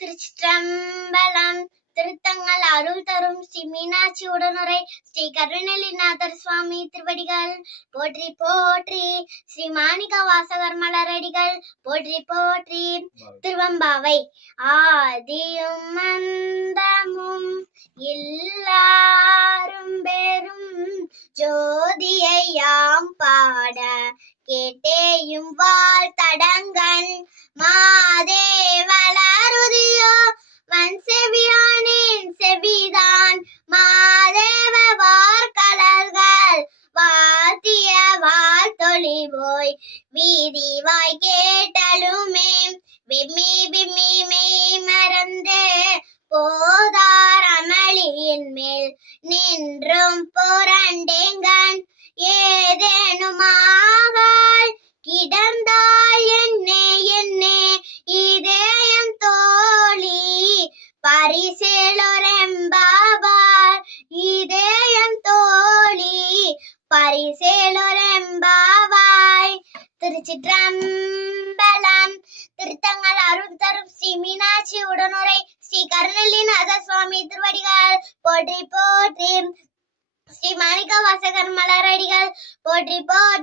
திருச்சிற்றம்பலம். திருத்தங்கள் அருள் தரும் ஸ்ரீ மீனாட்சி உடனுரை ஸ்ரீ கருணலிநாதர் சுவாமி திருவடிகள் போற்றி போற்றி. ஸ்ரீ மாணிக்க வாசகர் மலரடிகள் போற்றி போற்றி. திருவம்பாவை. ஆதியும் அந்தமும் எல்லாரும் பெரும் ஜோதியை யாம் பாட கேட்டேயும் வாழ்த்தடங்கன் மாதே வளருதியோ வன் செவியானேன் செவிதான் மாதேவ வார்கலர்கள் வாழ்த்திய வாழ்த்தொழிவோய் வீதி வாய் கேட்டலுமே விம்மி விம்மி மெய் மறந்தே போதார் அமளியின் மேல் நின்றும் புரண்டேங்கன் ஏதேனுமாகால் கிடந்தாள் என்னே என்னே இதயம் தோழி பரிசேலொரெம்பாவார் இதயம் தோழி பரிசேலொரெம்பாவாய். திருச்சிற்றம்பலம். திருத்தங்கள் அருள் தரும் ஸ்ரீ மீனாட்சி உடனுரை ஸ்ரீ கருணலிநாதர் சுவாமி திருவடிகள் போற்றி போற்றி. ஸ்ரீ மாணிக்க வாசகர் மலரடிகள் போற்றி போற்றி.